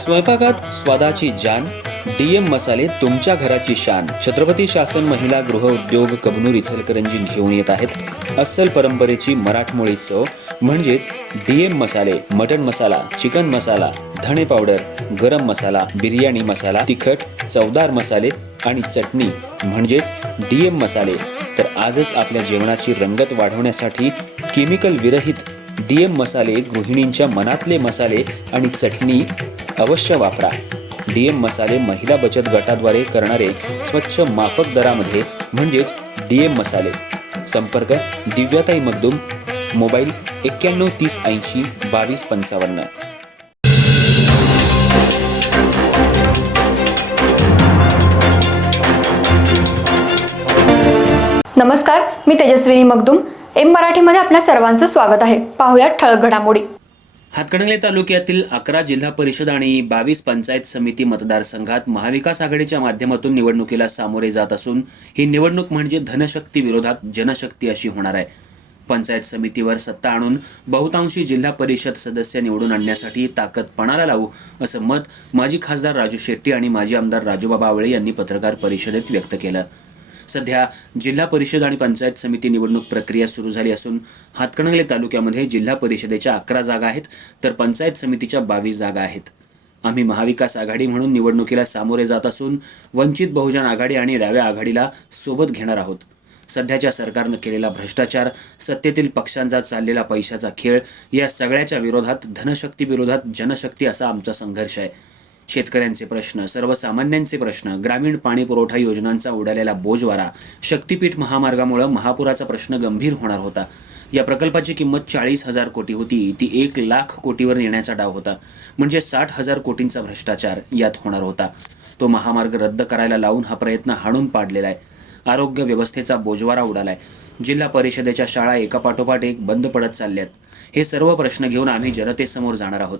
स्वयंपाकात स्वादाची जान, डीएम मसाले तुमच्या घराची शान. छत्रपती शासन महिला गृह उद्योग कबनूर इचलकरंजी घेऊन येत आहेत अस्सल परंपरेची मराठमोळी चव म्हणजेच डीएम मसाले. मटन मसाला, चिकन मसाला, धणे पावडर, गरम मसाला, बिर्याणी मसाला, तिखट चवदार मसाले आणि चटणी म्हणजेच डीएम मसाले. तर आजच आपल्या जेवणाची रंगत वाढवण्यासाठी केमिकल विरहित डीएम मसाले, गृहिणींच्या मनातले मसाले आणि चटणी अवश्य वापरा. डीएम मसाले महिला बचत गटाद्वारे करणारे स्वच्छ माफक दरामध्ये म्हणजेच डीएम मसाले. संपर्क दिव्याताई मगदूम, मोबाईल 91 30 80 22 55. नमस्कार, मी तेजस्विनी मगदूम. एम मराठीमध्ये आपल्या सर्वांचं स्वागत आहे. पाहुयात ठळक घडामोडी. हातकणंगले तालुक्यातील 11 जिल्हा परिषद आणि 22 पंचायत समिती मतदारसंघात महाविकास आघाडीच्या माध्यमातून निवडणुकीला सामोरे जात असून ही निवडणूक म्हणजे धनशक्ती विरोधात जनशक्ती अशी होणार आहे. पंचायत समितीवर सत्ता आणून बहुतांशी जिल्हा परिषद सदस्य निवडून आणण्यासाठी ताकद पणाला लावू असं मत माजी खासदार राजू शेट्टी आणि माजी आमदार राजूबाबा आवळे यांनी पत्रकार परिषदेत व्यक्त केलं. सध्या जिल्हा परिषद आणि पंचायत समिती निवडणूक प्रक्रिया सुरू झाली असून हातकणंगले तालुक्यामध्ये जिल्हा परिषदेच्या 11 जागा आहेत तर पंचायत समितीच्या 22 जागा आहेत. आम्ही महाविकास आघाडी म्हणून निवडणुकीला सामोरे जात असून वंचित बहुजन आघाडी आणि डाव्या आघाडीला सोबत घेणार आहोत. सध्याच्या सरकारनं केलेला भ्रष्टाचार, सत्तेतील पक्षांचा चाललेला पैशाचा खेळ या सगळ्याच्या विरोधात धनशक्ती विरोधात जनशक्ती असा आमचा संघर्ष आहे. शेतकऱ्यांचे प्रश्न, सर्वसामान्यांचे प्रश्न, ग्रामीण पाणी पुरवठा योजनांचा उडालेला बोजवारा, शक्तीपीठ महामार्गामुळे महापुराचा प्रश्न गंभीर होणार होता. या प्रकल्पाची किंमत 40,000 कोटी होती, ती 1,00,000 कोटीवर नेण्याचा डाव होता. म्हणजे 60,000 कोटींचा भ्रष्टाचार यात होणार होता. तो महामार्ग रद्द करायला लावून हा प्रयत्न हाणून पाडलेला आहे. आरोग्य व्यवस्थेचा बोजवारा उडालाय. जिल्हा परिषदेच्या शाळा एकापाठोपाठ एक बंद पडत चालल्यात. हे सर्व प्रश्न घेऊन आम्ही जनतेसमोर जाणार आहोत.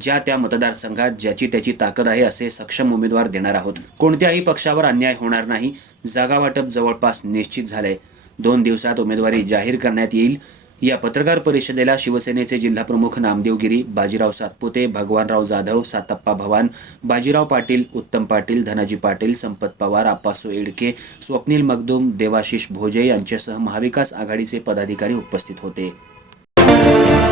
ज्या त्या मतदारसंघात ज्याची त्याची ताकद आहे असे सक्षम उमेदवार देणार आहोत. कोणत्याही पक्षावर अन्याय होणार नाही. जागा वाटप जवळपास निश्चित झालंय. 2 दिवसात उमेदवारी जाहीर करण्यात येईल. या पत्रकार परिषदेला शिवसेनेचे जिल्हाप्रमुख नामदेव गिरी, बाजीराव सातपुते, भगवानराव जाधव, सातप्पा भवान, बाजीराव पाटील, उत्तम पाटील, धनाजी पाटील, संपत पवार, आप्पासो एडके, स्वप्नील मगदूम, देवाशिष भोजे यांच्यासह महाविकास आघाडीचे पदाधिकारी उपस्थित होते.